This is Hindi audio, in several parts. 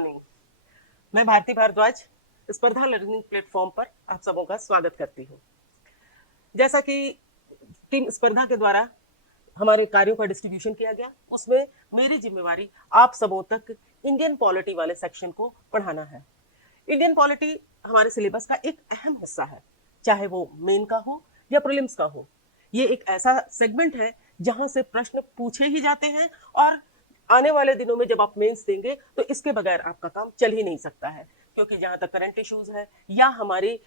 मॉर्निंग। मैं भारती भारद्वाज स्पर्धा लर्निंग प्लेटफॉर्म पर आप सबों का स्वागत करती हूँ। जैसा कि टीम स्पर्धा के द्वारा हमारे कार्यों का डिस्ट्रीब्यूशन किया गया, उसमें मेरी जिम्मेवारी आप सबों तक इंडियन पॉलिटी वाले सेक्शन को पढ़ाना है। इंडियन पॉलिटी हमारे सिलेबस का एक अहम हिस्सा है, चाहे वो मेन का हो या प्रीलिम्स का हो। ये एक ऐसा सेगमेंट है जहां से प्रश्न पूछे ही जाते हैं और आने वाले दिनों में जब आप मेंस देंगे तो इसके बगैर आपका काम चल ही नहीं सकता है, क्योंकि जहां तक करंट इश्यूज है या हमारी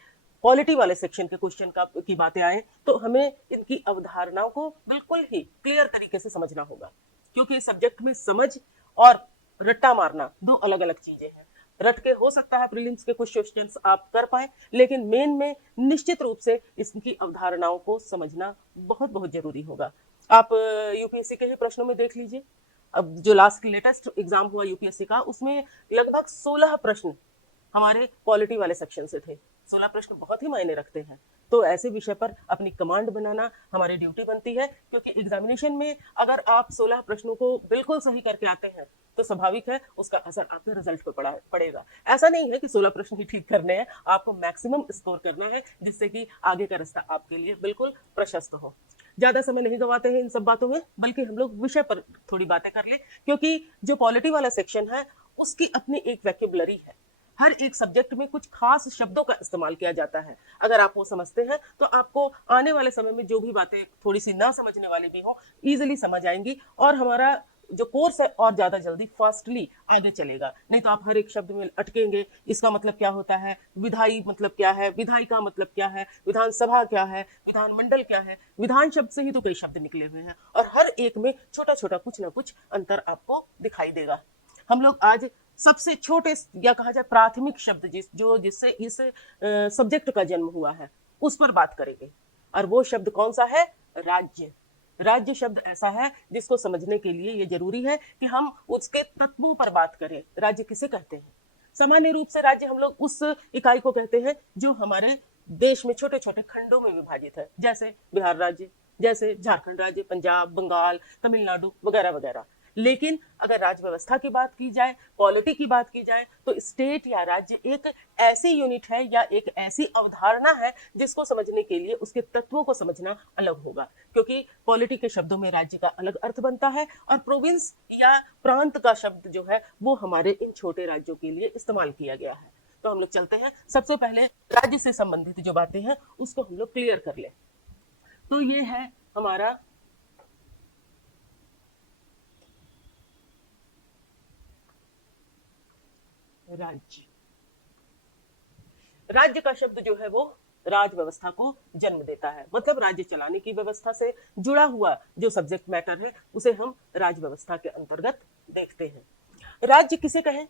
पॉलिटी वाले सेक्शन के क्वेश्चन की बातें आए तो हमें इनकी अवधारणाओं को बिल्कुल ही क्लियर तरीके से समझना होगा, क्योंकि इस सब्जेक्ट में समझ और रट्टा मारना दो अलग अलग चीजें हैं। रट के हो सकता है प्रीलिम्स के कुछ क्वेश्चंस आप कर पाए, लेकिन मेन में निश्चित रूप से इसकी अवधारणाओं को समझना बहुत बहुत जरूरी होगा। आप यूपीएससी के ही प्रश्नों में देख लीजिए, अब जो लास्ट लेटेस्ट एग्जाम हुआ यूपीएससी का, उसमें लगभग 16 प्रश्न हमारे पॉलिटी वाले सेक्शन से थे। 16 प्रश्न बहुत ही मायने रखते हैं, तो ऐसे विषय पर अपनी कमांड बनाना हमारी ड्यूटी बनती है, क्योंकि एग्जामिनेशन में अगर आप 16 प्रश्नों को बिल्कुल सही करके आते हैं तो स्वाभाविक है उसका असर आपके रिजल्ट पर पड़ेगा। ऐसा नहीं है कि 16 प्रश्न ही ठीक करने हैं, आपको मैक्सिमम स्कोर करना है, जिससे कि आगे का रास्ता आपके लिए बिल्कुल प्रशस्त हो। ज्यादा समय नहीं गवाते हैं इन सब बातों में, बल्कि हम लोग विषय पर थोड़ी बातें कर ले, क्योंकि जो पॉलिटी वाला सेक्शन है उसकी अपनी एक वैकेबुलरी है। हर एक सब्जेक्ट में कुछ खास शब्दों का इस्तेमाल किया जाता है। अगर आप वो समझते हैं तो आपको आने वाले समय में जो भी बातें थोड़ी सी ना समझने वाली भी हो, इजीली समझ आएंगी और हमारा जो कोर्स है और ज्यादा जल्दी फास्टली आगे चलेगा। नहीं तो आप हर एक शब्द में अटकेंगे, इसका मतलब क्या होता है, विधायी मतलब क्या है, विधायिका मतलब क्या है, विधानसभा क्या है, विधानमंडल क्या है। विधान शब्द से ही तो कई शब्द निकले हुए हैं और हर एक में छोटा छोटा कुछ ना कुछ अंतर आपको दिखाई देगा। हम लोग आज सबसे छोटे या कहा जाए प्राथमिक शब्द जिससे इस सब्जेक्ट का जन्म हुआ है उस पर बात करेंगे, और वो शब्द कौन सा है? राज्य। राज्य शब्द ऐसा है जिसको समझने के लिए ये जरूरी है कि हम उसके तत्वों पर बात करें। राज्य किसे कहते हैं? सामान्य रूप से राज्य हम लोग उस इकाई को कहते हैं जो हमारे देश में छोटे छोटे खंडों में विभाजित है, जैसे बिहार राज्य, जैसे झारखंड राज्य, पंजाब, बंगाल, तमिलनाडु वगैरह वगैरह। लेकिन अगर राज्य व्यवस्था की बात की जाए, पॉलिटी की बात की जाए, तो स्टेट या राज्य एक ऐसी यूनिट है या एक ऐसी अवधारणा है जिसको समझने के लिए उसके तत्वों को समझना अलग होगा, क्योंकि पॉलिटी के शब्दों में राज्य का अलग अर्थ बनता है और प्रोविंस या प्रांत का शब्द जो है वो हमारे इन छोटे राज्यों के लिए इस्तेमाल किया गया है। तो हम लोग चलते हैं, सबसे पहले राज्य से संबंधित जो बातें हैं उसको हम लोग क्लियर कर ले। तो ये है हमारा राज्य। राज्य का शब्द जो है वो राज व्यवस्था को जन्म देता है, मतलब राज्य चलाने की व्यवस्था से जुड़ा हुआ जो सब्जेक्ट मैटर है उसे हम राज व्यवस्था के अंतर्गत देखते हैं। राज्य किसे कहें?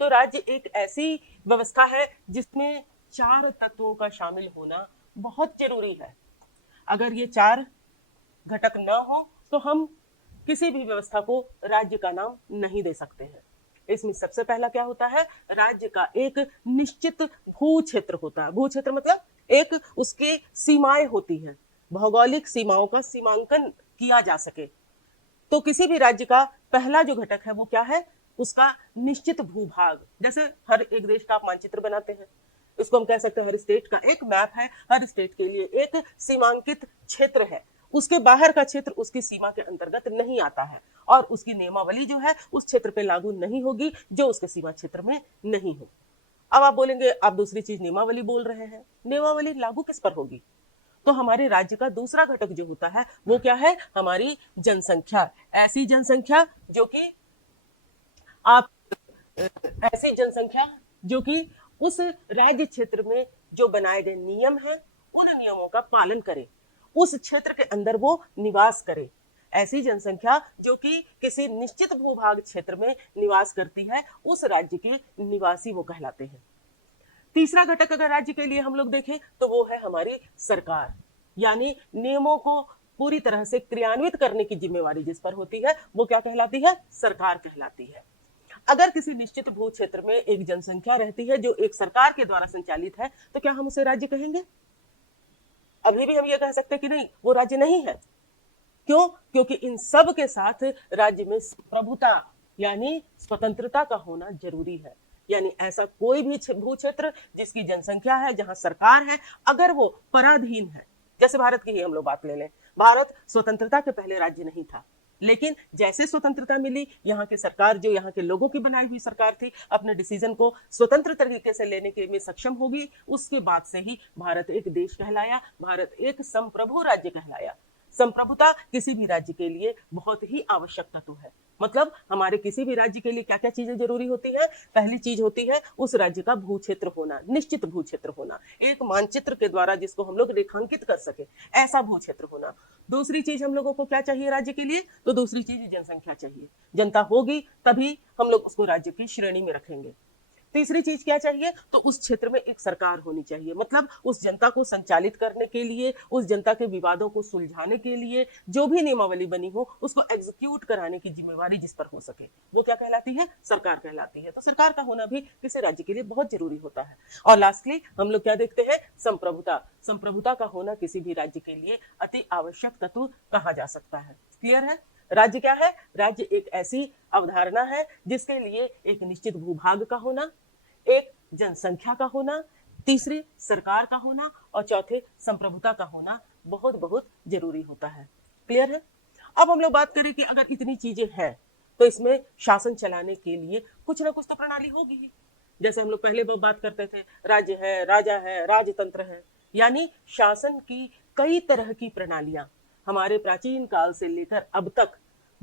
तो राज्य एक ऐसी व्यवस्था है जिसमें 4 तत्वों का शामिल होना बहुत जरूरी है। अगर ये 4 घटक न हो तो हम किसी भी व्यवस्था को राज्य का नाम नहीं दे सकते हैं। इसमें सबसे पहला क्या होता है? राज्य का एक निश्चित भू क्षेत्र होता है। भू क्षेत्र मतलब एक उसकी सीमाएं होती हैं, भौगोलिक सीमाओं का सीमांकन किया जा सके। तो किसी भी राज्य का पहला जो घटक है वो क्या है? उसका निश्चित भूभाग। जैसे हर एक देश का आप मानचित्र बनाते हैं, इसको हम कह सकते हैं हर स्टेट का एक मैप है, हर स्टेट के लिए एक सीमांकित क्षेत्र है, उसके बाहर का क्षेत्र उसकी सीमा के अंतर्गत नहीं आता है और उसकी नियमावली जो है उस क्षेत्र पे लागू नहीं होगी जो उसके सीमा क्षेत्र में नहीं हो। अब आप बोलेंगे आप दूसरी चीज नियमावली बोल रहे हैं, नियमावली लागू किस पर होगी? तो हमारे राज्य का दूसरा घटक जो होता है वो क्या है? हमारी जनसंख्या। ऐसी जनसंख्या जो कि आप ऐसी जनसंख्या जो कि उस राज्य क्षेत्र में जो बनाए गए नियम हैं उन नियमों का पालन करे, उस क्षेत्र के अंदर वो निवास करे। ऐसी जनसंख्या जो कि किसी निश्चित भूभाग क्षेत्र में निवास करती है, उस राज्य के निवासी वो कहलाते हैं। तीसरा घटक अगर राज्य के लिए हम लोग देखें तो वो है हमारी सरकार, यानी नियमों को पूरी तरह से क्रियान्वित करने की जिम्मेवारी जिस पर होती है वो क्या कहलाती है? सरकार कहलाती है। अगर किसी निश्चित भू क्षेत्र में एक जनसंख्या रहती है जो एक सरकार के द्वारा संचालित है तो क्या हम उसे राज्य कहेंगे? अभी भी हम ये कह सकते हैं कि नहीं, वो राज्य नहीं है। क्यों? क्योंकि इन सब के साथ राज्य में प्रभुता यानी स्वतंत्रता का होना जरूरी है। यानी ऐसा कोई भी भू क्षेत्र जिसकी जनसंख्या है, जहां सरकार है, अगर वो पराधीन है, जैसे भारत की ही हम लोग बात ले लें, भारत स्वतंत्रता के पहले राज्य नहीं था, लेकिन जैसे स्वतंत्रता मिली, यहाँ की सरकार, जो यहाँ के लोगों की बनाई हुई सरकार थी, अपने डिसीजन को स्वतंत्र तरीके से लेने के में सक्षम होगी, उसके बाद से ही भारत एक देश कहलाया, भारत एक संप्रभु राज्य कहलाया। संप्रभुता किसी भी राज्य के लिए बहुत ही आवश्यक तत्व है। मतलब हमारे किसी भी राज्य के लिए क्या क्या चीजें जरूरी होती है? पहली चीज होती है उस राज्य का भू क्षेत्र होना, निश्चित भू क्षेत्र होना, एक मानचित्र के द्वारा जिसको हम लोग रेखांकित कर सके, ऐसा भू क्षेत्र होना। दूसरी चीज हम लोगों को क्या चाहिए राज्य के लिए? तो दूसरी चीज जनसंख्या चाहिए। जनता होगी तभी हम लोग उसको राज्य की श्रेणी में रखेंगे। तीसरी चीज क्या चाहिए? तो उस क्षेत्र में एक सरकार होनी चाहिए, मतलब उस जनता को संचालित करने के लिए, उस जनता के विवादों को सुलझाने के लिए जो भी नियमावली बनी हो उसको एग्जीक्यूट कराने की जिम्मेवारी जिस पर हो सके, वो क्या कहलाती है? सरकार कहलाती है। तो सरकार का होना भी किसी राज्य के लिए बहुत जरूरी होता है। और लास्टली हम लोग क्या देखते हैं? संप्रभुता। संप्रभुता का होना किसी भी राज्य के लिए अति आवश्यक तत्व कहा जा सकता है। क्लियर है? राज्य क्या है? राज्य एक ऐसी अवधारणा है जिसके लिए एक निश्चित भूभाग का होना, एक जनसंख्या का होना, तीसरी सरकार का होना और चौथे संप्रभुता का होना बहुत बहुत जरूरी होता है। क्लियर है? अब हम लोग बात करें कि अगर इतनी चीजें हैं तो इसमें शासन चलाने के लिए कुछ ना कुछ तो प्रणाली होगी ही। जैसे हम लोग पहले बात करते थे, राज्य है, राजा है, राजतंत्र है, यानी शासन की कई तरह की प्रणालियां हमारे प्राचीन काल से लेकर अब तक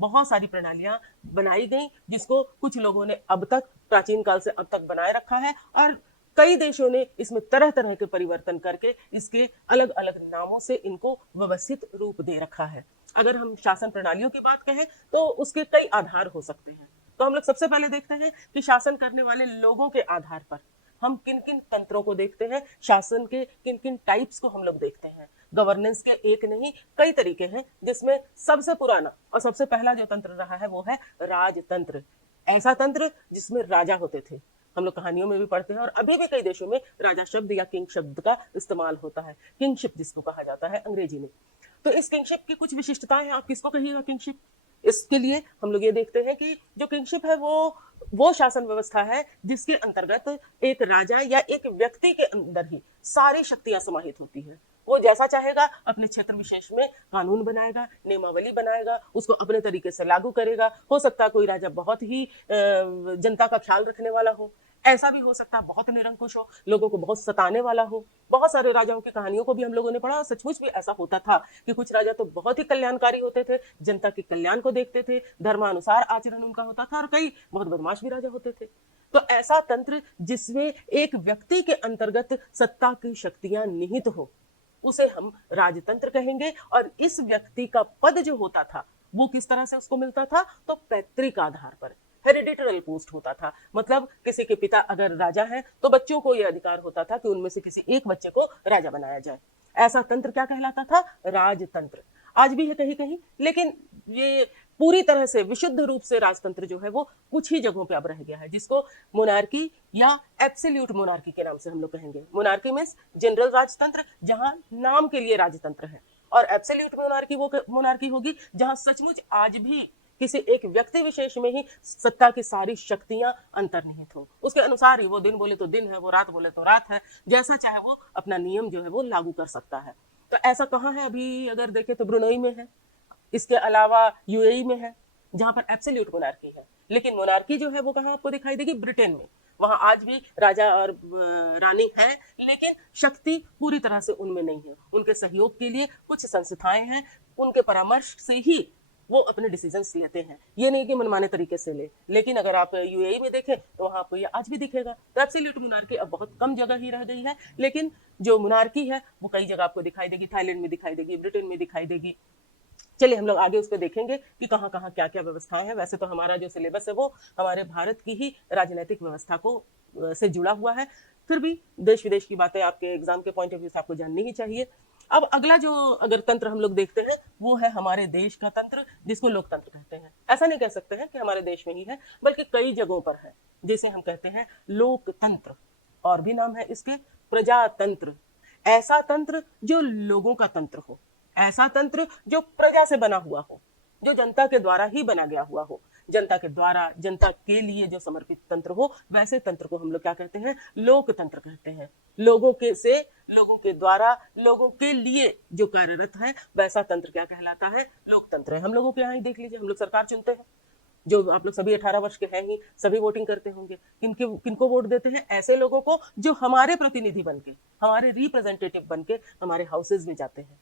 बहुत सारी प्रणालियां बनाई गई, जिसको कुछ लोगों ने अब तक प्राचीन काल से अब तक बनाए रखा है और कई देशों ने इसमें तरह तरह के परिवर्तन करके इसके अलग अलग नामों से इनको व्यवस्थित रूप दे रखा है। अगर हम शासन प्रणालियों की बात कहें तो उसके कई आधार हो सकते हैं। तो हम लोग सबसे पहले देखते हैं कि शासन करने वाले लोगों के आधार पर हम किन किन तंत्रों को देखते हैं, शासन के किन किन टाइप्स को हम लोग देखते हैं। गवर्नेंस के एक नहीं कई तरीके हैं, जिसमें सबसे पुराना और सबसे पहला जो तंत्र रहा है वो है राजतंत्र। ऐसा तंत्र जिसमें राजा होते थे। हम लोग कहानियों में भी पढ़ते हैं और अभी भी कई देशों में राजा शब्द या किंग शब्द का इस्तेमाल होता है, किंगशिप जिसको कहा जाता है अंग्रेजी में। तो इस किंगशिप की कुछ विशिष्टताएं हैं। आप किसको कहिएगा किंगशिप? इसके लिए हम लोग ये देखते हैं कि जो किंगशिप है वो शासन व्यवस्था है जिसके अंतर्गत एक राजा या एक व्यक्ति के अंदर ही सारी शक्तियां समाहित होती है। वो जैसा चाहेगा अपने क्षेत्र विशेष में कानून बनाएगा, नियमावली बनाएगा, उसको अपने तरीके से लागू करेगा। हो सकता है कोई राजा बहुत ही जनता का ख्याल रखने वाला हो, ऐसा भी हो सकता है बहुत निरंकुश हो, लोगों को बहुत सताने वाला हो। बहुत सारे राजाओं की कहानियों को भी हम लोगों ने पढ़ा और सचमुच भी ऐसा होता था कि कुछ राजा तो बहुत ही कल्याणकारी होते थे, जनता के कल्याण को देखते थे, धर्मानुसार आचरण उनका होता था, और कई बहुत बदमाश भी राजा होते थे। तो ऐसा तंत्र जिसमें एक व्यक्ति के अंतर्गत सत्ता की शक्तियां निहित हो उसे हम राजतंत्र कहेंगे। और इस व्यक्ति का पद जो होता था वो किस तरह से उसको मिलता था? तो पैतृक आधार पर, हेरिडिटरल पोस्ट होता था। मतलब किसी के पिता अगर राजा है तो बच्चों को यह अधिकार होता था कि उनमें से किसी एक बच्चे को राजा बनाया जाए। ऐसा तंत्र क्या कहलाता था? राजतंत्र। आज भी है कहीं कहीं, लेकिन ये पूरी तरह से विशुद्ध रूप से राजतंत्र जो है वो कुछ ही जगहों पे अब रह गया है, जिसको मोनार्की या एब्सोल्यूट मोनार्की के नाम से हम लोग कहेंगे। मोनार्की मींस जनरल राजतंत्र, जहां नाम के लिए राजतंत्र है, और एब्सोल्यूट मोनार्की वो मोनार्की होगी जहां सचमुच आज भी किसी एक व्यक्ति विशेष में ही सत्ता की सारी शक्तियां अंतर्निहित हो। उसके अनुसार ही वो दिन बोले तो दिन है, वो रात बोले तो रात है, जैसा चाहे वो अपना नियम जो है वो लागू कर सकता है। तो ऐसा कहाँ है? अभी अगर देखें तो ब्रुनई में है, इसके अलावा यूएई में है, जहां पर एब्सोल्यूट मोनार्की है। लेकिन मोनार्की जो है वो कहाँ आपको दिखाई देगी? ब्रिटेन में। वहां आज भी राजा और रानी है, लेकिन शक्ति पूरी तरह से उनमें नहीं है। उनके सहयोग के लिए कुछ संस्थाएं हैं, उनके परामर्श से ही वो अपने डिसीजंस लेते हैं, ये नहीं कि मनमाने तरीके से ले। लेकिन अगर आप यूएई में देखें तो वहां आपको ये आज भी दिखेगा। तो एब्सोल्यूट मोनार्की अब बहुत कम जगह ही रह गई है, लेकिन जो मोनार्की है वो कई जगह आपको दिखाई देगी। थाईलैंड में दिखाई देगी, ब्रिटेन में दिखाई देगी। चलिए हम लोग आगे उस पर देखेंगे कि कहाँ कहाँ क्या क्या व्यवस्थाएं हैं। वैसे तो हमारा जो सिलेबस है वो हमारे भारत की ही राजनीतिक व्यवस्था को से जुड़ा हुआ है, फिर भी देश विदेश की बातें आपके एग्जाम के पॉइंट ऑफ व्यू से आपको जाननी ही चाहिए। अब अगला जो अगर तंत्र हम लोग देखते हैं वो है हमारे देश का तंत्र, जिसको लोकतंत्र कहते हैं। ऐसा नहीं कह सकते हैं कि हमारे देश में ही है, बल्कि कई जगहों पर है, जिसे हम कहते हैं लोकतंत्र। और भी नाम है इसके, प्रजातंत्र। ऐसा तंत्र जो लोगों का तंत्र हो, ऐसा तंत्र जो प्रजा से बना हुआ हो, जो जनता के द्वारा ही बना गया हुआ हो, जनता के द्वारा, जनता के लिए जो समर्पित तंत्र हो, वैसे तंत्र को हम लोग क्या कहते हैं? लोकतंत्र कहते हैं। लोगों के से, लोगों के द्वारा, लोगों के लिए जो कार्यरत है, वैसा तंत्र क्या कहलाता है? लोकतंत्र है। हम लोगों के यहाँ ही देख लीजिए, हम लोग सरकार चुनते हैं, जो आप लोग सभी 18 वर्ष के हैं ही, सभी वोटिंग करते होंगे। किनको वोट देते हैं? ऐसे लोगों को जो हमारे प्रतिनिधि बनके, हमारे रिप्रेजेंटेटिव बनके हमारे हाउसेज में जाते हैं,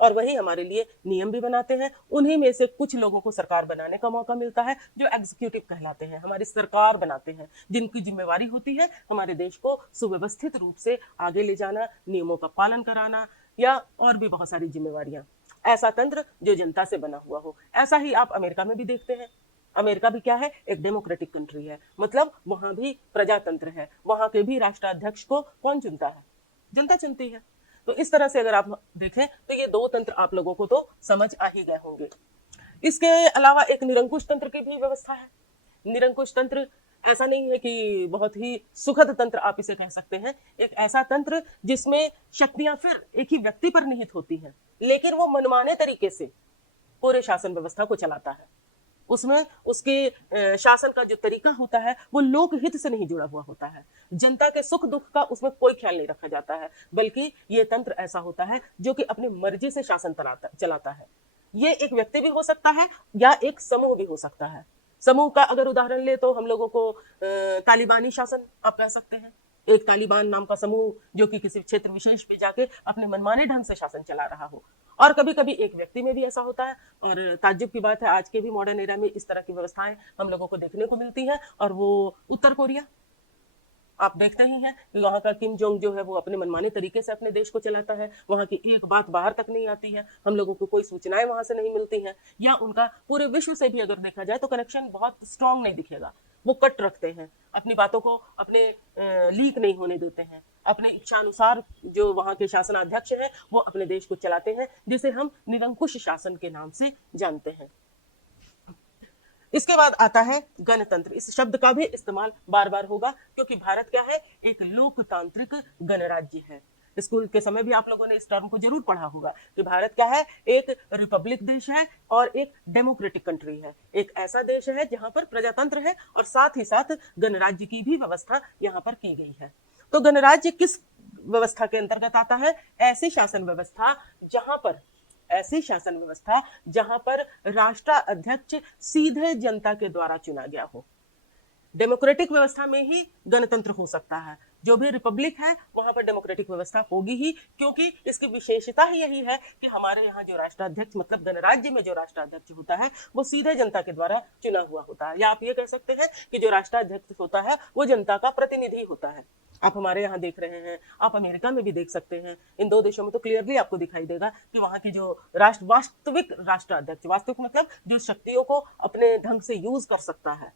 और वही हमारे लिए नियम भी बनाते हैं। उन्हीं में से कुछ लोगों को सरकार बनाने का मौका मिलता है, जो एग्जीक्यूटिव कहलाते हैं, हमारी सरकार बनाते हैं, जिनकी जिम्मेवारी होती है हमारे देश को सुव्यवस्थित रूप से आगे ले जाना, नियमों का पालन कराना, या और भी बहुत सारी जिम्मेवारियां। ऐसा तंत्र जो जनता से बना हुआ हो। ऐसा ही आप अमेरिका में भी देखते हैं। अमेरिका भी क्या है? एक डेमोक्रेटिक कंट्री है, मतलब वहां भी प्रजातंत्र है। वहां के भी राष्ट्राध्यक्ष को कौन चुनता है? जनता चुनती है। तो इस तरह से अगर आप देखें तो ये दो तंत्र आप लोगों को तो समझ आ ही गए होंगे। इसके अलावा एक निरंकुश तंत्र की भी व्यवस्था है। निरंकुश तंत्र ऐसा नहीं है कि बहुत ही सुखद तंत्र आप इसे कह सकते हैं। एक ऐसा तंत्र जिसमें शक्तियां फिर एक ही व्यक्ति पर निहित होती हैं, लेकिन वो मनमाने तरीके से पूरे शासन व्यवस्था को चलाता है। उसमें उसके शासन का जो तरीका होता है वो लोकहित से नहीं जुड़ा हुआ होता है। जनता के सुख दुख का उसमें कोई ख्याल नहीं रखा जाता है, बल्कि ये तंत्र ऐसा होता है जो कि अपनी मर्जी से शासन चलाता है। ये एक व्यक्ति भी हो सकता है या एक समूह भी हो सकता है। समूह का अगर उदाहरण ले तो हम लोगों को तालिबानी शासन आप कह सकते हैं। एक तालिबान नाम का समूह जो कि किसी क्षेत्र विशेष पे जाके अपने मनमाने ढंग से शासन चला रहा हो। और कभी कभी एक व्यक्ति में भी ऐसा होता है। और ताज्जुब की बात है, आज के भी मॉडर्न एरा में इस तरह की व्यवस्थाएं हम लोगों को देखने को मिलती है। और वो उत्तर कोरिया आप देखते ही हैं कि वहां का किम जोंग जो है वो अपने मनमाने तरीके से अपने देश को चलाता है। वहां की एक बात बाहर तक नहीं आती है, हम लोगों को कोई सूचनाएं वहां से नहीं मिलती हैं, या उनका पूरे विश्व से भी अगर देखा जाए तो कनेक्शन बहुत स्ट्रांग नहीं दिखेगा। वो कट रखते हैं, अपनी बातों को अपने लीक नहीं होने देते हैं। अपने इच्छानुसार जो वहां के शासनाध्यक्ष हैं वो अपने देश को चलाते हैं, जिसे हम निरंकुश शासन के नाम से जानते हैं। इसके बाद आता है गणतंत्र। इस शब्द का भी इस्तेमाल बार बार होगा, क्योंकि भारत क्या है? एक लोकतांत्रिक गणराज्य है। स्कूल के समय भी आप लोगों ने इस टर्म को जरूर पढ़ा होगा कि भारत क्या है? एक रिपब्लिक देश है और एक डेमोक्रेटिक कंट्री है। एक ऐसा देश है जहां पर प्रजातंत्र है और साथ ही साथ गणराज्य की भी व्यवस्था यहाँ पर की गई है। तो गणराज्य किस व्यवस्था के अंतर्गत आता है? ऐसी शासन व्यवस्था जहां पर राष्ट्राध्यक्ष सीधे जनता के द्वारा चुना गया हो। डेमोक्रेटिक व्यवस्था में ही गणतंत्र हो सकता है। जो भी रिपब्लिक है वहां पर डेमोक्रेटिक व्यवस्था होगी ही, क्योंकि इसकी विशेषता ही यही है कि हमारे यहाँ जो राष्ट्राध्यक्ष, मतलब गणराज्य में जो राष्ट्राध्यक्ष होता है वो सीधे जनता के द्वारा चुना हुआ होता है। या आप ये कह सकते हैं कि जो राष्ट्राध्यक्ष होता है वो जनता का प्रतिनिधि होता है। आप हमारे यहाँ देख रहे हैं, आप अमेरिका में भी देख सकते हैं। इन दो देशों में तो क्लियरली आपको दिखाई देगा कि वहां की जो वास्तविक राष्ट्राध्यक्ष, वास्तविक मतलब जो शक्तियों को अपने ढंग से यूज कर सकता है,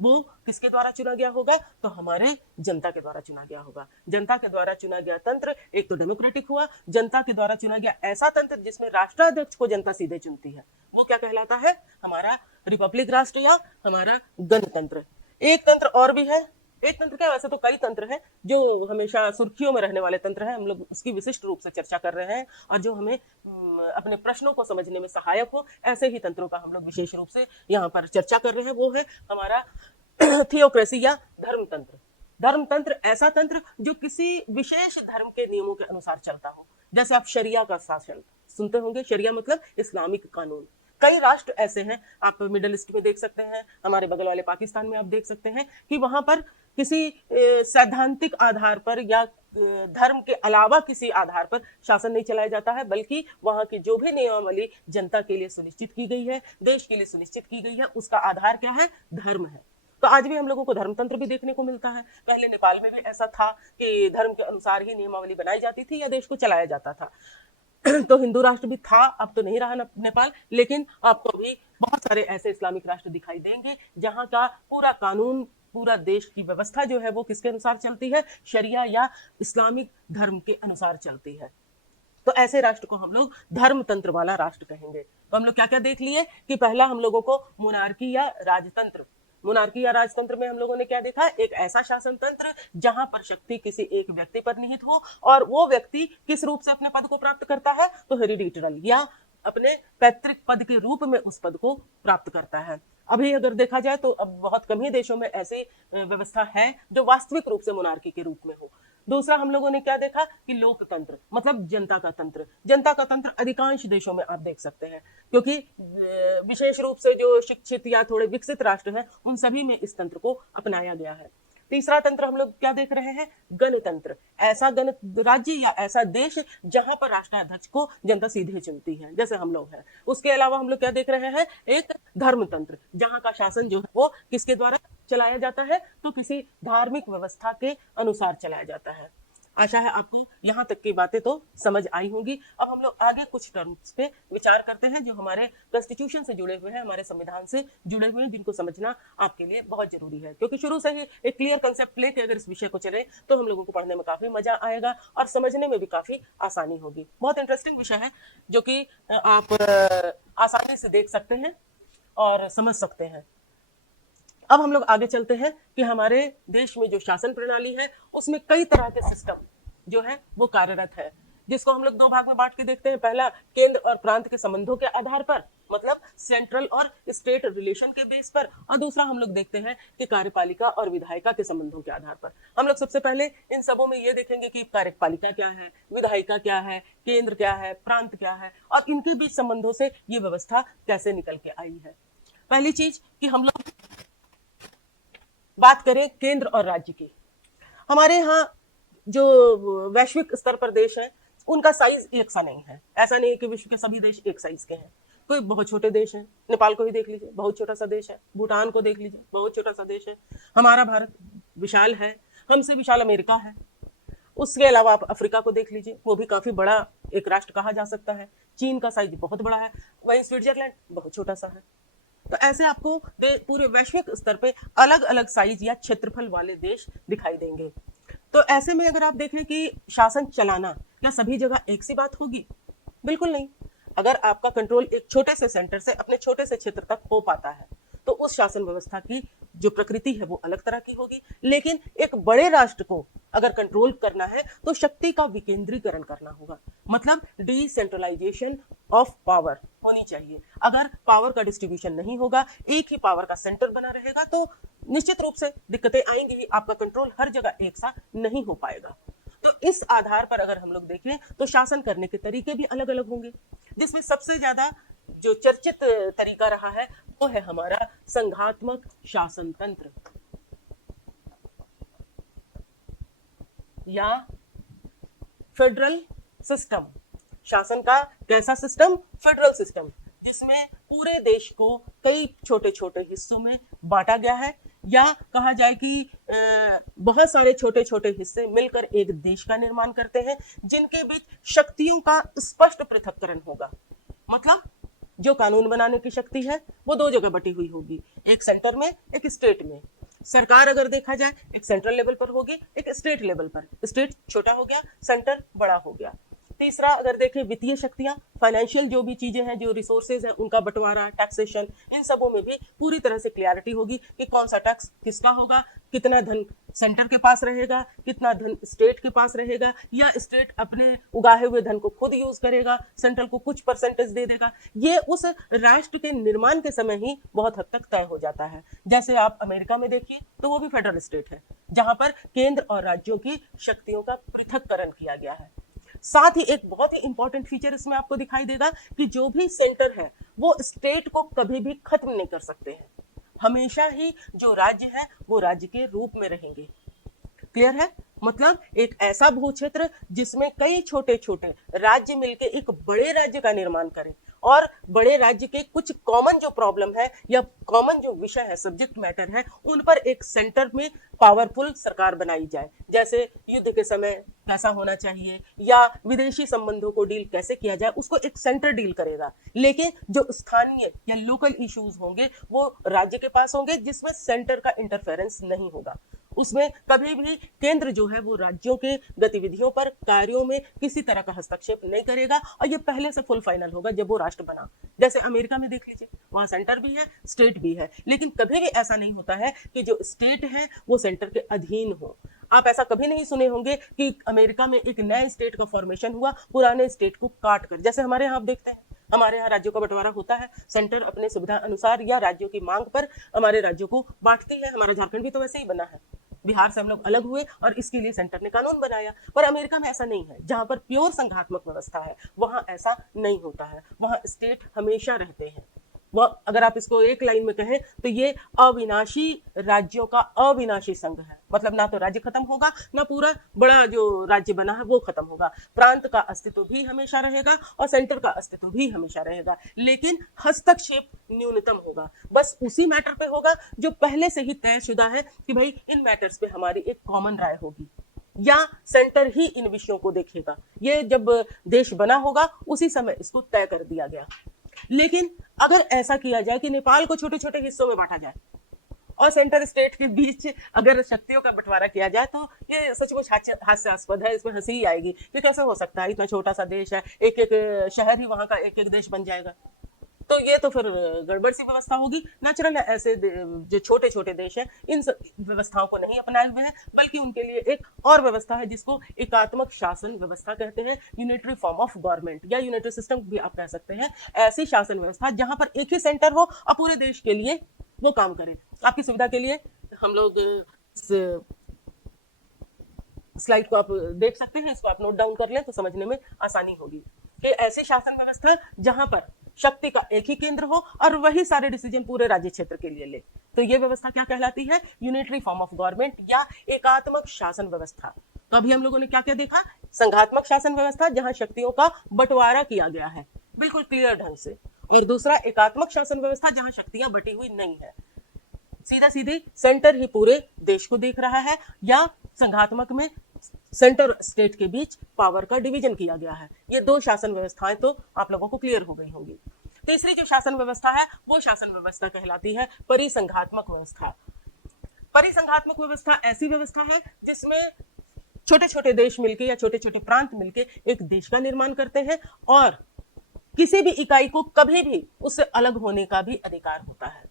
वो किसके द्वारा चुना गया होगा? तो हमारे जनता के द्वारा चुना गया होगा। जनता के द्वारा चुना गया तंत्र एक तो डेमोक्रेटिक हुआ, जनता के द्वारा चुना गया ऐसा तंत्र जिसमें राष्ट्राध्यक्ष को जनता सीधे चुनती है, वो क्या कहलाता है? हमारा रिपब्लिक राष्ट्र या हमारा गणतंत्र। एक तंत्र और भी है। एक तंत्र क्या, वैसे तो कई तंत्र हैं जो हमेशा सुर्खियों में रहने वाले तंत्र हैं। हम लोग उसकी विशिष्ट रूप से चर्चा कर रहे हैं, और जो हमें अपने प्रश्नों को समझने में सहायक हो, ऐसे ही तंत्रों का हम लोग विशेष रूप से यहाँ पर चर्चा कर रहे हैं। वो है हमारा थियोक्रेसी या धर्मतंत्र। धर्मतंत्र ऐसा तंत्र जो किसी विशेष धर्म के नियमों के अनुसार चलता हो। जैसे आप शरिया का शासन सुनते होंगे। शरिया मतलब इस्लामिक कानून। कई राष्ट्र ऐसे हैं, आप मिडल ईस्ट में देख सकते हैं, हमारे बगल वाले पाकिस्तान में आप देख सकते हैं कि वहां पर किसी सैद्धांतिक आधार पर या धर्म के अलावा किसी आधार पर शासन नहीं चलाया जाता है, बल्कि वहां की जो भी नियमावली जनता के लिए सुनिश्चित की गई है, देश के लिए सुनिश्चित की गई है, उसका आधार क्या है? धर्म है। तो आज भी हम लोगों को धर्मतंत्र भी देखने को मिलता है। पहले नेपाल में भी ऐसा था कि धर्म के अनुसार ही नियमावली बनाई जाती थी या देश को चलाया जाता था। तो हिंदू राष्ट्र भी था, अब तो नहीं रहा नेपाल, लेकिन आपको अभी बहुत सारे ऐसे इस्लामिक राष्ट्र दिखाई देंगे जहां का पूरा कानून, पूरा देश की व्यवस्था जो है वो किसके अनुसार चलती है? शरिया या इस्लामिक धर्म के अनुसार चलती है। तो ऐसे राष्ट्र को हम लोग धर्मतंत्र वाला राष्ट्र कहेंगे। तो हम लोग क्या क्या देख लिए कि पहला हम लोगों को मोनार्की या राजतंत्र, मोनार्की या राजतंत्र में हम लोगों ने क्या देखा? एक ऐसा शासन तंत्र जहां पर शक्ति किसी एक व्यक्ति पर निहित हो, और वो व्यक्ति किस रूप से अपने पद को प्राप्त करता है? तो हेरिडिटरल या अपने पैतृक पद के रूप में उस पद को प्राप्त करता है। अभी अगर देखा जाए तो अब बहुत कम ही देशों में ऐसी व्यवस्था है जो वास्तविक रूप से मोनार्की के रूप में हो। दूसरा हम लोगों ने क्या देखा कि लोकतंत्र मतलब जनता का तंत्र। जनता का तंत्र अधिकांश देशों में आप देख सकते हैं, क्योंकि विशेष रूप से जो शिक्षित या थोड़े विकसित राष्ट्र हैं उन सभी में इस तंत्र को अपनाया गया है। तीसरा तंत्र हम लोग क्या देख रहे हैं, गणतंत्र। ऐसा गण राज्य या ऐसा देश जहां पर राष्ट्राध्यक्ष को जनता सीधे चुनती है, जैसे हम लोग हैं। उसके अलावा हम लोग क्या देख रहे हैं, एक धर्मतंत्र, जहां का शासन जो है वो किसके द्वारा चलाया जाता है, तो किसी धार्मिक व्यवस्था के अनुसार चलाया जाता है। आशा है आपको यहाँ तक की बातें तो समझ आई होंगी। अब हम लोग आगे कुछ टर्म्स पे विचार करते हैं जो हमारे कॉन्स्टिट्यूशन से जुड़े हुए हैं, हमारे संविधान से जुड़े हुए हैं, जिनको समझना आपके लिए बहुत जरूरी है, क्योंकि शुरू से ही एक क्लियर कंसेप्ट लेके अगर इस विषय को चले तो हम लोगों को पढ़ने में काफी मजा आएगा और समझने में भी काफी आसानी होगी। बहुत इंटरेस्टिंग विषय है जो कि आप आसानी से देख सकते हैं और समझ सकते हैं। अब हम लोग आगे चलते हैं कि हमारे देश में जो शासन प्रणाली है उसमें कई तरह के सिस्टम जो है वो कार्यरत है, जिसको हम लोग दो भाग में बांट के देखते हैं। पहला केंद्र और प्रांत के संबंधों के आधार पर, मतलब सेंट्रल और स्टेट रिलेशन के बेस पर, और दूसरा हम लोग देखते हैं कि कार्यपालिका और विधायिका के संबंधों के आधार पर। हम लोग सबसे पहले इन सबों में ये देखेंगे कि कार्यपालिका क्या है, विधायिका क्या है, केंद्र क्या है, प्रांत क्या है, और इनके बीच संबंधों से ये व्यवस्था कैसे निकल के आई है। पहली चीज कि हम लोग बात करें केंद्र और राज्य की। हमारे यहाँ जो वैश्विक स्तर पर देश है उनका साइज एक सा नहीं है। ऐसा नहीं है कि विश्व के सभी देश एक साइज के हैं। कोई बहुत छोटे देश हैं, नेपाल को ही देख लीजिए, बहुत छोटा सा देश है। भूटान को देख लीजिए, बहुत छोटा सा देश है। हमारा भारत विशाल है, हमसे विशाल अमेरिका है। उसके अलावा आप अफ्रीका को देख लीजिए, वो भी काफी बड़ा एक राष्ट्र कहा जा सकता है। चीन का साइज बहुत बड़ा है, वहीं स्विट्जरलैंड बहुत छोटा सा है। तो ऐसे आपको पूरे वैश्विक स्तर पे अलग अलग साइज या क्षेत्रफल वाले देश दिखाई देंगे। तो ऐसे में अगर आप देखें कि शासन चलाना क्या सभी जगह एक सी बात होगी? बिल्कुल नहीं। अगर आपका कंट्रोल एक छोटे से सेंटर से अपने छोटे से क्षेत्र तक हो पाता है तो उस शासन व्यवस्था की जो प्रकृति है वो अलग तरह की होगी। लेकिन एक बड़े राष्ट्र को अगर कंट्रोल करना है तो शक्ति का विकेंद्रीकरण करना होगा, मतलब डिसेंट्रलाइजेशन ऑफ पावर होनी चाहिए। अगर पावर का डिस्ट्रीब्यूशन नहीं होगा, एक ही पावर का सेंटर बना रहेगा, तो निश्चित रूप से दिक्कतें आएंगी। आपका कंट्रोल हर जगह एक सा नहीं हो पाएगा। तो इस आधार पर अगर हम लोग देखें तो शासन करने के तरीके भी अलग अलग होंगे, जिसमें सबसे ज्यादा जो चर्चित तरीका रहा है वो है हमारा संघात्मक शासन तंत्र या फेडरल सिस्टम। शासन का कैसा सिस्टम? फेडरल सिस्टम, जिसमें पूरे देश को कई छोटे छोटे हिस्सों में बांटा गया है, या कहा जाए कि बहुत सारे छोटे छोटे हिस्से मिलकर एक देश का निर्माण करते हैं, जिनके बीच शक्तियों का स्पष्ट पृथक्करण होगा। मतलब जो कानून बनाने की शक्ति है वो दो जगह बटी हुई होगी, एक सेंटर में, एक स्टेट में। सरकार अगर देखा जाए एक सेंट्रल लेवल पर होगी, एक स्टेट लेवल पर। स्टेट छोटा हो गया, सेंटर बड़ा हो गया। तीसरा अगर देखें वित्तीय शक्तियां, फाइनेंशियल जो भी चीजें हैं, जो रिसोर्सेज हैं, उनका बंटवारा, टैक्सेशन, इन सबों में भी पूरी तरह से क्लियरिटी होगी कि कौन सा टैक्स किसका होगा, कितना धन सेंटर के पास रहेगा, कितना धन स्टेट के पास रहेगा, या स्टेट अपने उगाए हुए धन को खुद यूज करेगा, सेंट्रल को कुछ परसेंटेज दे देगा। ये उस राष्ट्र के निर्माण के समय ही बहुत हद तक तय हो जाता है। जैसे आप अमेरिका में देखिए तो वो भी फेडरल स्टेट है, जहां पर केंद्र और राज्यों की शक्तियों का पृथक्करण किया गया है। साथ ही एक बहुत ही इंपॉर्टेंट फीचर इसमें आपको दिखाई देगा कि जो भी सेंटर है वो स्टेट को कभी भी खत्म नहीं कर सकते हैं। हमेशा ही जो राज्य है वो राज्य के रूप में रहेंगे। क्लियर है? मतलब एक ऐसा भू क्षेत्र जिसमें कई छोटे छोटे राज्य मिलकर एक बड़े राज्य का निर्माण करें, और बड़े राज्य के कुछ कॉमन जो प्रॉब्लम है या कॉमन जो विषय है, सब्जेक्ट मैटर है, उन पर एक सेंटर में पावरफुल सरकार बनाई जाए। जैसे युद्ध के समय कैसा होना चाहिए या विदेशी संबंधों को डील कैसे किया जाए, उसको एक सेंटर डील करेगा। लेकिन जो स्थानीय या लोकल इश्यूज होंगे वो राज्य के पास होंगे, जिसमें सेंटर का इंटरफेरेंस नहीं होगा। उसमें कभी भी केंद्र जो है वो राज्यों के गतिविधियों पर, कार्यों में किसी तरह का हस्तक्षेप नहीं करेगा, और ये पहले से फुल फाइनल होगा जब वो राष्ट्र बना। जैसे अमेरिका में देख लीजिए, वहां सेंटर भी है, स्टेट भी है, लेकिन कभी भी ऐसा नहीं होता है कि जो स्टेट है वो सेंटर के अधीन हो। आप ऐसा कभी नहीं सुने होंगे कि अमेरिका में एक नए स्टेट का फॉर्मेशन हुआ पुराने स्टेट को काट कर, जैसे हमारे यहाँ आप देखते हैं हमारे यहाँ राज्यों का बंटवारा होता है, सेंटर अपने सुविधा अनुसार या राज्यों की मांग पर हमारे राज्यों को बांटती है। हमारा झारखंड भी तो वैसे ही बना है, बिहार से हम लोग अलग हुए और इसके लिए सेंटर ने कानून बनाया। पर अमेरिका में ऐसा नहीं है, जहां पर प्योर संघात्मक व्यवस्था है वहां ऐसा नहीं होता है, वहां स्टेट हमेशा रहते हैं। वह अगर आप इसको एक लाइन में कहें तो ये अविनाशी राज्यों का अविनाशी संघ है। मतलब ना तो राज्य खत्म होगा, ना पूरा बड़ा जो राज्य बना है वो खत्म होगा। प्रांत का अस्तित्व भी हमेशा रहेगा और सेंटर का अस्तित्व भी हमेशा रहेगा, लेकिन हस्तक्षेप न्यूनतम होगा। बस उसी मैटर पे होगा जो पहले से ही तयशुदा है कि भाई इन मैटर्स पे हमारी एक कॉमन राय होगी, या सेंटर ही इन विषयों को देखेगा। ये जब देश बना होगा उसी समय इसको तय कर दिया गया। लेकिन अगर ऐसा किया जाए कि नेपाल को छोटे छोटे हिस्सों में बांटा जाए और सेंटर स्टेट के बीच अगर शक्तियों का बंटवारा किया जाए, तो ये सचमुच हास्यास्पद है। इसमें हंसी ही आएगी कि कैसे हो सकता है, इतना छोटा सा देश है, एक एक शहर ही वहां का एक एक देश बन जाएगा। तो ये तो फिर गड़बड़ सी व्यवस्था होगी। नेचुरल है, ऐसे जो छोटे छोटे देश हैं इन व्यवस्थाओं को नहीं अपनाए हुए हैं, बल्कि उनके लिए एक और व्यवस्था है जिसको एकात्मक शासन व्यवस्था कहते हैं, यूनिटरी फॉर्म ऑफ गवर्नमेंट या यूनिटरी सिस्टम भी आप कह सकते हैं। ऐसी शासन व्यवस्था जहां पर एक ही सेंटर हो और पूरे देश के लिए वो काम करे। आपकी सुविधा के लिए हम लोग स्लाइड को आप देख सकते हैं, इसको आप नोट डाउन कर लें तो समझने में आसानी होगी कि ऐसी शासन व्यवस्था जहां पर शक्ति का एक ही केंद्र हो और वही सारे डिसीजन पूरे राज्य क्षेत्र के लिए ले, तो ये व्यवस्था क्या कहलाती है? यूनिटरी फॉर्म ऑफ गवर्नमेंट या एकात्मक शासन व्यवस्था। तो अभी हम लोगों ने क्या क्या देखा? संघात्मक शासन व्यवस्था जहां शक्तियों का बंटवारा किया गया है बिल्कुल क्लियर ढंग से, और दूसरा एकात्मक शासन व्यवस्था जहां शक्तियां बटी हुई नहीं है, सीधा सीधे सेंटर ही पूरे देश को देख रहा है, या संघात्मक में सेंटर स्टेट के बीच पावर का डिवीजन किया गया है। ये दो शासन व्यवस्थाएं तो आप लोगों को क्लियर हो गई होंगी। तीसरी जो शासन व्यवस्था है वो शासन व्यवस्था कहलाती है परिसंघात्मक व्यवस्था। परिसंघात्मक व्यवस्था ऐसी व्यवस्था है जिसमें छोटे छोटे देश मिलके या छोटे छोटे प्रांत मिलके एक देश का निर्माण करते हैं, और किसी भी इकाई को कभी भी उससे अलग होने का भी अधिकार होता है।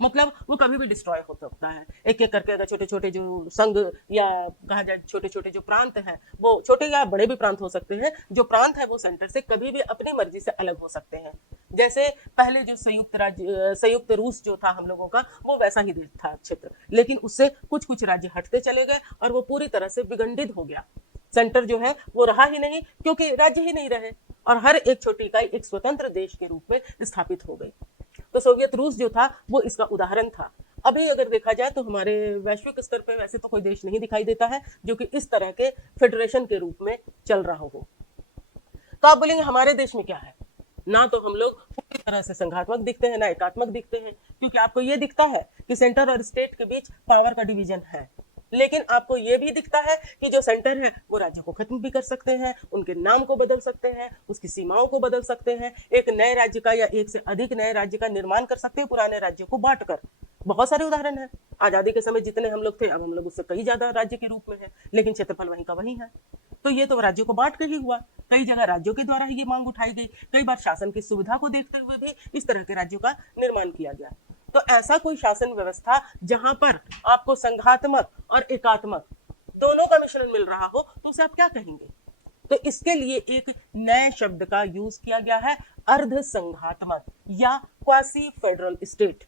मतलब वो कभी भी डिस्ट्रॉय हो सकता है। एक एक करके अगर छोटे छोटे जो संघ या कहा जाए छोटे छोटे जो प्रांत हैं, वो छोटे या बड़े भी प्रांत हो सकते हैं, जो प्रांत है वो सेंटर से कभी भी अपनी मर्जी से अलग हो सकते हैं। जैसे पहले जो संयुक्त रूस जो था हम लोगों का, वो वैसा ही था क्षेत्र, लेकिन उससे कुछ कुछ राज्य हटते चले गए और वो पूरी तरह से विगंडित हो गया। सेंटर जो है वो रहा ही नहीं, क्योंकि राज्य ही नहीं रहे और हर एक छोटी इकाई एक स्वतंत्र देश के रूप में स्थापित हो गई। तो सोवियत रूस जो था वो इसका उदाहरण था। अभी अगर देखा जाए तो हमारे वैश्विक स्तर पर वैसे तो कोई देश नहीं दिखाई देता है जो कि इस तरह के फेडरेशन के रूप में चल रहा हो। तो आप बोलेंगे हमारे देश में क्या है? ना तो हम लोग पूरी तरह से संघात्मक दिखते हैं, ना एकात्मक दिखते हैं, क्योंकि आपको ये दिखता है कि सेंटर और स्टेट के बीच पावर का डिवीजन है, लेकिन आपको ये भी दिखता है कि जो सेंटर है वो राज्य को खत्म भी कर सकते हैं, उनके नाम को बदल सकते हैं, उसकी सीमाओं को बदल सकते हैं, एक नए राज्य का या एक से अधिक नए राज्य का निर्माण कर सकते हैं पुराने राज्यों को बांटकर। बहुत सारे उदाहरण हैं। आजादी के समय जितने हम लोग थे, अब हम लोग उससे कई ज्यादा राज्य के रूप में है, लेकिन क्षेत्रफल वहीं का वहीं है। तो ये तो राज्यों को बांट के ही हुआ। कई जगह राज्यों के द्वारा ही ये मांग उठाई गई, कई बार शासन की सुविधा को देखते हुए भी इस तरह के राज्यों का निर्माण किया गया। तो ऐसा कोई शासन व्यवस्था जहां पर आपको संघात्मक और एकात्मक दोनों का मिश्रण मिल रहा हो, तो उसे आप क्या कहेंगे? तो इसके लिए एक नए शब्द का यूज किया गया है, अर्ध संघात्मक या क्वासी फेडरल स्टेट।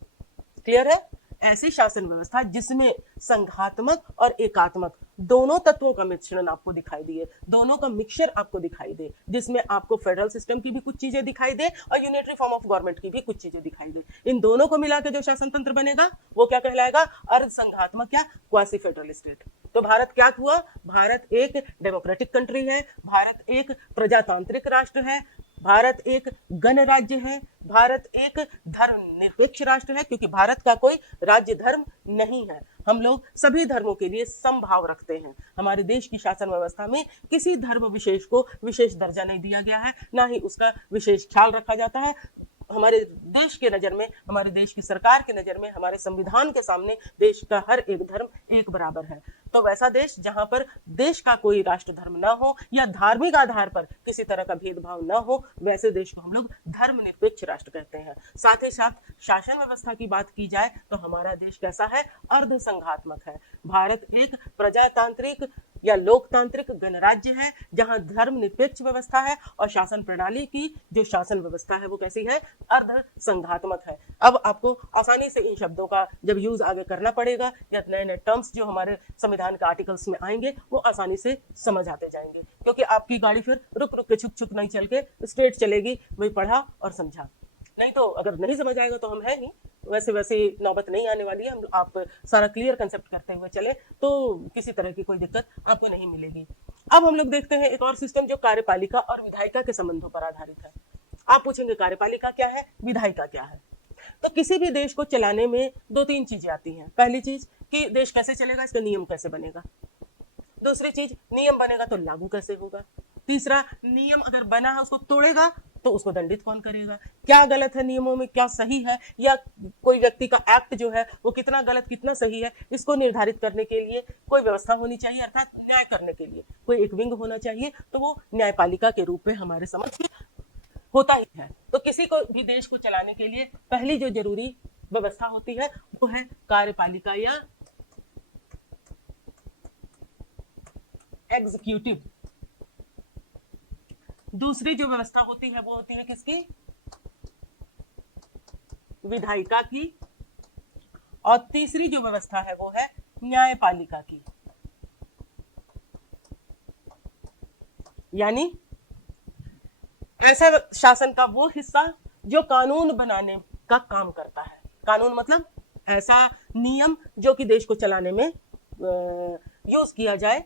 क्लियर है? ऐसी शासन व्यवस्था जिसमें संघात्मक और एकात्मक दोनों तत्वों का मिश्रण आपको दिखाई दिए, दोनों का मिक्सचर आपको दिखाई दे, जिसमें आपको फेडरल सिस्टम की भी कुछ चीजें दिखाई दे और यूनिटरी फॉर्म ऑफ गवर्नमेंट की भी कुछ चीजें दिखाई दे। इन दोनों को मिला के जो शासन तंत्र बनेगा वो क्या कहलाएगा? अर्ध संघात्मक या क्वासी फेडरल स्टेट। तो भारत क्या हुआ? भारत एक डेमोक्रेटिक कंट्री है, भारत एक प्रजातांत्रिक राष्ट्र है, भारत एक गणराज्य है, भारत एक धर्मनिरपेक्ष राष्ट्र है, क्योंकि भारत का कोई राज्य धर्म नहीं है। हम लोग सभी धर्मों के लिए समभाव रखते हैं। हमारे देश की शासन व्यवस्था में किसी धर्म विशेष को विशेष दर्जा नहीं दिया गया है, ना ही उसका विशेष ख्याल रखा जाता है। हमारे देश के नजर में, हमारे देश की सरकार के नजर में, हमारे संविधान के सामने देश का हर एक धर्म एक बराबर है। तो वैसा देश जहां पर देश का कोई राष्ट्र धर्म ना हो या धार्मिक आधार पर किसी तरह का भेदभाव ना हो, वैसे देश को हम लोग धर्मनिरपेक्ष राष्ट्र कहते हैं। साथ ही साथ शासन व्यवस्था की बात की जाए तो हमारा देश कैसा है? अर्ध संघात्मक है। भारत एक प्रजातांत्रिक या लोकतांत्रिक गणराज्य है जहां धर्मनिरपेक्ष व्यवस्था है और शासन प्रणाली की जो शासन व्यवस्था है वो कैसी है, अर्ध संघात्मक है। अब आपको आसानी से इन शब्दों का जब यूज आगे करना पड़ेगा या नए नए टर्म्स जो हमारे संविधान के आर्टिकल्स में आएंगे वो आसानी से समझ आते जाएंगे, क्योंकि आपकी गाड़ी फिर रुक रुक के छुक छुक नहीं चल के स्ट्रेट चलेगी, वही पढ़ा और समझा। नहीं तो अगर नहीं समझ आएगा तो हम है ही, वैसे वैसे नौबत नहीं आने वाली है। हम आप सारा क्लियर कंसेप्ट करते हुए चले तो किसी तरह की कोई दिक्कत आपको नहीं मिलेगी। अब हम लोग देखते हैं एक और सिस्टम जो कार्यपालिका और विधायिका के संबंधों पर आधारित है। आप पूछेंगे कार्यपालिका क्या है, विधायिका क्या है। तो किसी भी देश को चलाने में दो तीन चीजें आती हैं। पहली चीज कि देश कैसे चलेगा, इसका नियम कैसे बनेगा। दूसरी चीज, नियम बनेगा तो लागू कैसे होगा। तीसरा, नियम अगर बना है उसको तोड़ेगा तो उसको दंडित कौन करेगा। क्या गलत है नियमों में, क्या सही है, या कोई व्यक्ति का एक्ट जो है वो कितना गलत कितना सही है, इसको निर्धारित करने के लिए कोई व्यवस्था होनी चाहिए, अर्थात न्याय करने के लिए कोई एक विंग होना चाहिए। तो वो न्यायपालिका के रूप में हमारे समझ में होता ही है। तो किसी को भी देश को चलाने के लिए पहली जो जरूरी व्यवस्था होती है वो है कार्यपालिका या एग्जीक्यूटिव। दूसरी जो व्यवस्था होती है वो होती है किसकी, विधायिका की। और तीसरी जो व्यवस्था है वो है न्यायपालिका की। यानी ऐसा शासन का वो हिस्सा जो कानून बनाने का काम करता है। कानून मतलब ऐसा नियम जो कि देश को चलाने में यूज किया जाए,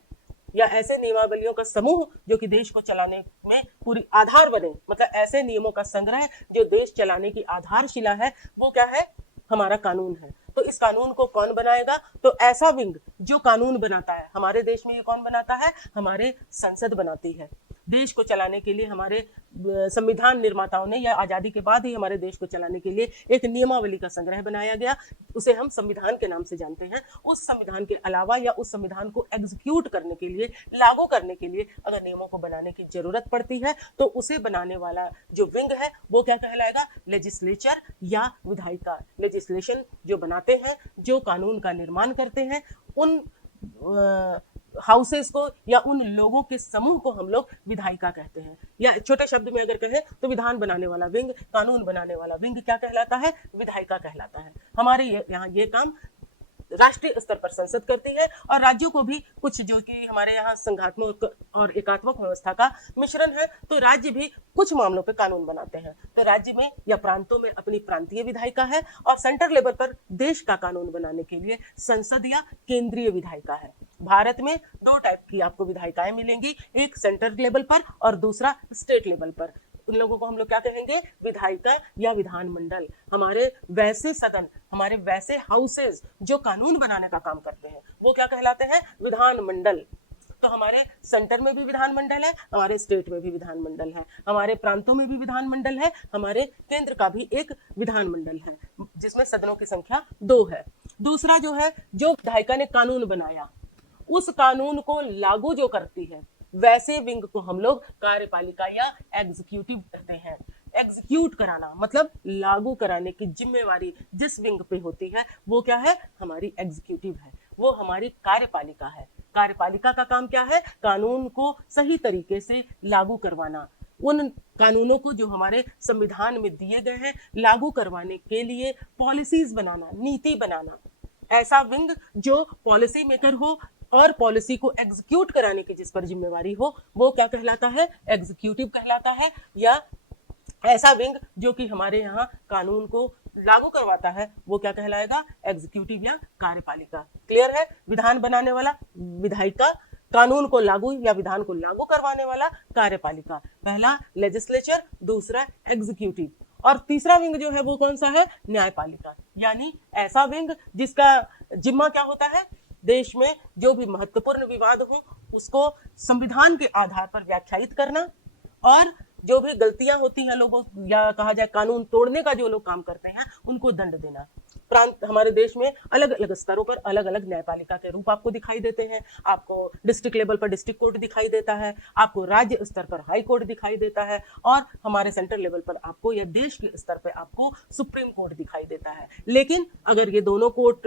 या ऐसे नियमावलियों का समूह जो कि देश को चलाने में पूरी आधार बने, मतलब ऐसे नियमों का संग्रह जो देश चलाने की आधारशिला है, वो क्या है, हमारा कानून है। तो इस कानून को कौन बनाएगा, तो ऐसा विंग जो कानून बनाता है। हमारे देश में ये कौन बनाता है, हमारे संसद बनाती है। देश को चलाने के लिए हमारे संविधान निर्माताओं ने, या आजादी के बाद ही हमारे देश को चलाने के लिए एक नियमावली का संग्रह बनाया गया, उसे हम संविधान के नाम से जानते हैं। उस संविधान के अलावा या उस संविधान को एग्जीक्यूट करने के लिए, लागू करने के लिए अगर नियमों को बनाने की जरूरत पड़ती है तो उसे बनाने वाला जो विंग है वो क्या कहलाएगा, लेजिस्लेचर या विधायिका। लेजिस्लेशन जो बनाते हैं, जो कानून का निर्माण करते हैं, उन हाउसेस को या उन लोगों के समूह को हम लोग विधायिका कहते हैं। या छोटे शब्द में अगर कहें तो विधान बनाने वाला विंग, कानून बनाने वाला विंग क्या कहलाता है, विधायिका कहलाता है। हमारे यहाँ ये काम राष्ट्रीय स्तर पर संसद करती है, और राज्यों को भी कुछ जो कि हमारे यहाँ संघात्मक और एकात्मक व्यवस्था का मिश्रण है, तो राज्य भी कुछ मामलों पे कानून बनाते हैं। तो राज्य में या प्रांतों में अपनी प्रांतीय विधायिका है, और सेंटर लेवल पर देश का कानून बनाने के लिए संसद या केंद्रीय विधायिका है। भारत में दो टाइप की आपको विधायिकाएं मिलेंगी, एक सेंटर लेवल पर और दूसरा स्टेट लेवल पर। उन लोगों को हम लोग क्या कहेंगे, विधायिका या विधानमंडल। हमारे वैसे सदन, हमारे वैसे हाउसेज जो कानून बनाने का काम करते हैं वो क्या कहलाते हैं, विधानमंडल। तो हमारे सेंटर में भी विधानमंडल है, हमारे स्टेट में भी विधानमंडल है, हमारे प्रांतों में भी विधानमंडल है, हमारे केंद्र का भी एक विधानमंडल है, जिसमें सदनों की संख्या 2 है। दूसरा जो है, जो विधायिका ने कानून बनाया उस कानून को लागू जो करती है, वैसे विंग को हम लोग कार्यपालिका या एग्जीक्यूटिव कहते हैं। एग्जीक्यूट कराना मतलब लागू कराने की जिम्मेवारी जिस विंग पे होती है वो क्या है, हमारी एग्जीक्यूटिव है, वो हमारी कार्यपालिका है। कार्यपालिका का काम क्या है, कानून को सही तरीके से लागू करवाना, उन कानूनों को जो हमारे संविधान में दिए गए हैं लागू करवाने के लिए पॉलिसीज बनाना, नीति बनाना। ऐसा विंग जो पॉलिसी मेकर हो और पॉलिसी को एग्जीक्यूट कराने की जिस पर जिम्मेवारी हो वो क्या कहलाता है, एग्जीक्यूटिव कहलाता है। या ऐसा विंग जो कि हमारे यहाँ कानून को लागू करवाता है वो क्या कहलाएगा, एग्जीक्यूटिव या कार्यपालिका। क्लियर है, विधान बनाने वाला विधायिका, कानून को लागू या विधान को लागू करवाने वाला कार्यपालिका। पहला लेजिस्लेचर, दूसरा एग्जीक्यूटिव, और तीसरा विंग जो है वो कौन सा है, न्यायपालिका। यानी ऐसा विंग जिसका जिम्मा क्या होता है, देश में जो भी महत्वपूर्ण विवाद हो उसको संविधान के आधार पर व्याख्यायित करना, और जो भी गलतियां होती हैं लोगों, या कहा जाए कानून तोड़ने का जो लोग काम करते हैं उनको दंड देना। प्रांत हमारे देश में अलग अलग स्तरों पर अलग अलग न्यायपालिका के रूप आपको दिखाई देते हैं। आपको डिस्ट्रिक्ट लेवल पर डिस्ट्रिक्ट कोर्ट दिखाई देता है, आपको राज्य स्तर पर हाई कोर्ट दिखाई देता है, और हमारे सेंट्रल लेवल पर आपको या देश के स्तर पर आपको सुप्रीम कोर्ट दिखाई देता है। लेकिन अगर ये दोनों कोर्ट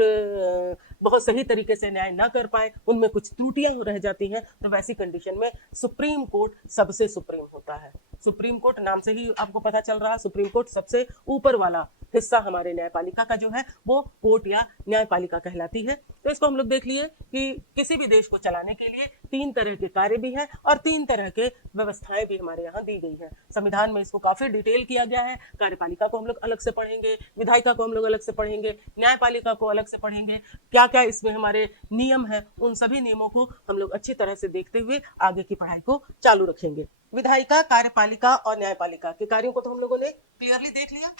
बहुत सही तरीके से न्याय ना कर पाए, उनमें कुछ त्रुटियां रह जाती हैं, तो वैसी कंडीशन में सुप्रीम कोर्ट सबसे सुप्रीम होता है। सुप्रीम कोर्ट नाम से ही आपको पता चल रहा है, सुप्रीम कोर्ट सबसे ऊपर वाला हिस्सा हमारे न्यायपालिका का जो है वो कोर्ट या न्यायपालिका कहलाती है। तो इसको हम लोग देख लिए कि किसी भी देश को चलाने के लिए 3 तरह के कार्य भी है और 3 तरह के व्यवस्थाएं भी हमारे यहाँ दी गई है। संविधान में इसको काफी डिटेल किया गया है। कार्यपालिका को हम लोग अलग से पढ़ेंगे, विधायिका को हम लोग अलग से पढ़ेंगे, न्यायपालिका को अलग से पढ़ेंगे, क्या क्या इसमें हमारे नियम है, उन सभी नियमों को हम लोग अच्छी तरह से देखते हुए आगे की पढ़ाई को चालू रखेंगे। विधायिका, कार्यपालिका और न्यायपालिका के कार्यों को तो हम लोगों ने क्लियरली देख लिया।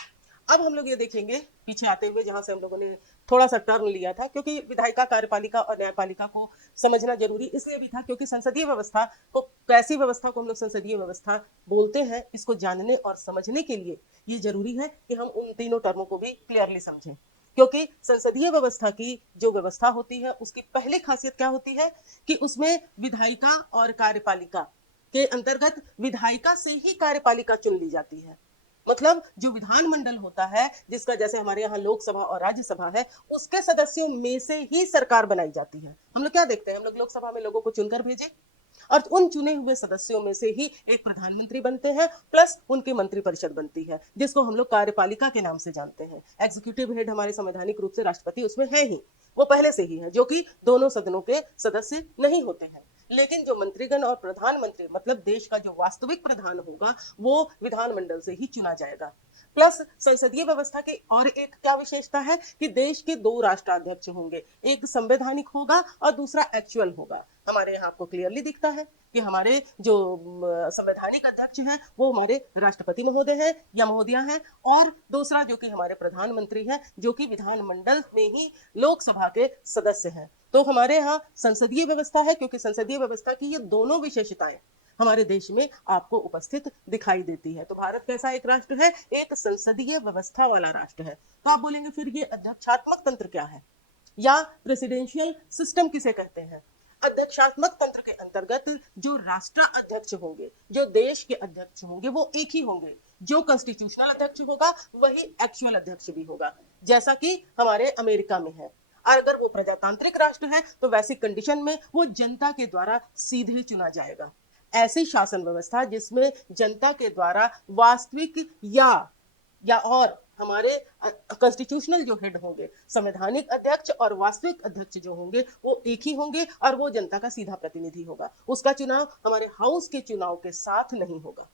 अब हम लोग ये देखेंगे पीछे आते हुए, जहां से हम लोगों ने थोड़ा सा टर्न लिया था, क्योंकि विधायिका, कार्यपालिका और न्यायपालिका को समझना जरूरी इसलिए भी था क्योंकि संसदीय व्यवस्था को, कैसी व्यवस्था को हम लोग संसदीय व्यवस्था बोलते हैं, इसको जानने और समझने के लिए ये जरूरी है कि हम उन तीनों टर्मों को भी क्लियरली समझें। क्योंकि संसदीय व्यवस्था की जो व्यवस्था होती है उसकी पहली खासियत क्या होती है कि उसमें विधायिका और कार्यपालिका के अंतर्गत विधायिका से ही कार्यपालिका चुन ली जाती है। मतलब जो विधानमंडल होता है, जिसका जैसे हमारे यहाँ लोकसभा और राज्यसभा है, उसके सदस्यों में से ही सरकार बनाई जाती है। हम लोग क्या देखते हैं, हम लोग लोकसभा में लोगों को चुनकर भेजे और उन चुने हुए सदस्यों में से ही एक प्रधानमंत्री बनते हैं, प्लस उनकी मंत्रिपरिषद बनती है, जिसको हम लोग कार्यपालिका के नाम से जानते हैं। एग्जीक्यूटिव हेड हमारे संवैधानिक रूप से राष्ट्रपति उसमें है ही, वो पहले से ही है, जो कि दोनों सदनों के सदस्य नहीं होते हैं। लेकिन जो मंत्रीगण और प्रधानमंत्री, मतलब देश का जो वास्तविक प्रधान होगा, वो विधानमंडल से ही चुना जाएगा। प्लस संसदीय व्यवस्था की और एक क्या विशेषता है कि देश के 2 राष्ट्राध्यक्ष होंगे, एक संवैधानिक होगा और दूसरा एक्चुअल होगा। हमारे यहाँ आपको क्लियरली दिखता है कि हमारे जो संवैधानिक अध्यक्ष हैं वो हमारे राष्ट्रपति महोदय हैं या महोदया हैं, और दूसरा जो कि हमारे प्रधानमंत्री हैं, जो कि विधानमंडल में ही लोकसभा के सदस्य हैं। तो हमारे यहाँ संसदीय व्यवस्था है, क्योंकि संसदीय व्यवस्था की ये दोनों विशेषताएं हमारे देश में आपको उपस्थित दिखाई देती है। तो भारत कैसा एक राष्ट्र है, एक संसदीय व्यवस्था वाला राष्ट्र है। तो आप बोलेंगे फिर ये अध्यक्षात्मक तंत्र क्या है, या प्रेसिडेंशियल सिस्टम किसे कहते हैं? अध्यक्षात्मक तंत्र के अंतर्गत जो राष्ट्राध्यक्ष होंगे, जो देश के अध्यक्ष होंगे, वो एक ही होंगे। जो कॉन्स्टिट्यूशनल अध्यक्ष होगा वही एक्चुअल अध्यक्ष भी होगा, जैसा कि हमारे अमेरिका में है। और अगर वो प्रजातांत्रिक राष्ट्र है तो वैसी कंडीशन में वो जनता के द्वारा सीधे चुना जाएगा। ऐसी शासन व्यवस्था जिसमें जनता के द्वारा वास्तविक या और हमारे कॉन्स्टिट्यूशनल जो हेड होंगे, संवैधानिक अध्यक्ष और वास्तविक अध्यक्ष जो होंगे वो एक ही होंगे, और वो जनता का सीधा प्रतिनिधि होगा। उसका चुनाव हमारे हाउस के चुनाव के साथ नहीं होगा।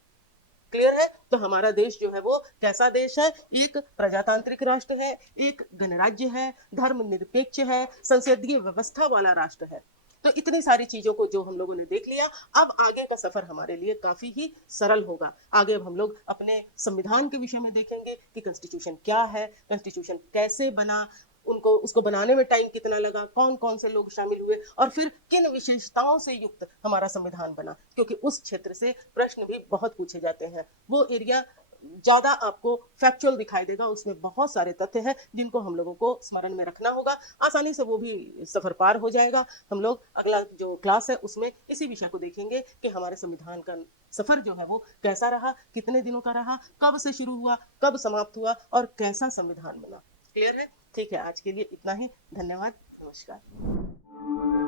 क्लियर है? तो हमारा देश जो है वो कैसा देश है, एक प्रजातांत्रिक राष्ट्र है, एक गणराज्य है, धर्मनिरपेक्ष है, संसदीय व्यवस्था वाला राष्ट्र है। तो इतनी सारी चीजों को जो हम लोगों ने देख लिया, अब आगे का सफर हमारे लिए काफी ही सरल होगा। आगे अब हम लोग अपने संविधान के विषय में देखेंगे कि कॉन्स्टिट्यूशन क्या है, कॉन्स्टिट्यूशन कैसे बना, उनको उसको बनाने में टाइम कितना लगा, कौन कौन से लोग शामिल हुए, और फिर किन विशेषताओं से युक्त हमारा संविधान बना, क्योंकि उस क्षेत्र से प्रश्न भी बहुत पूछे जाते हैं। वो एरिया ज्यादा आपको फैक्चुअल दिखाई देगा, उसमें बहुत सारे तथ्य हैं जिनको हम लोगों को स्मरण में रखना होगा। आसानी से वो भी सफर पार हो जाएगा। हम लोग अगला जो क्लास है उसमें इसी विषय को देखेंगे कि हमारे संविधान का सफर जो है वो कैसा रहा, कितने दिनों का रहा, कब से शुरू हुआ, कब समाप्त हुआ, और कैसा संविधान बना। क्लियर है? ठीक है, आज के लिए इतना ही। धन्यवाद, नमस्कार।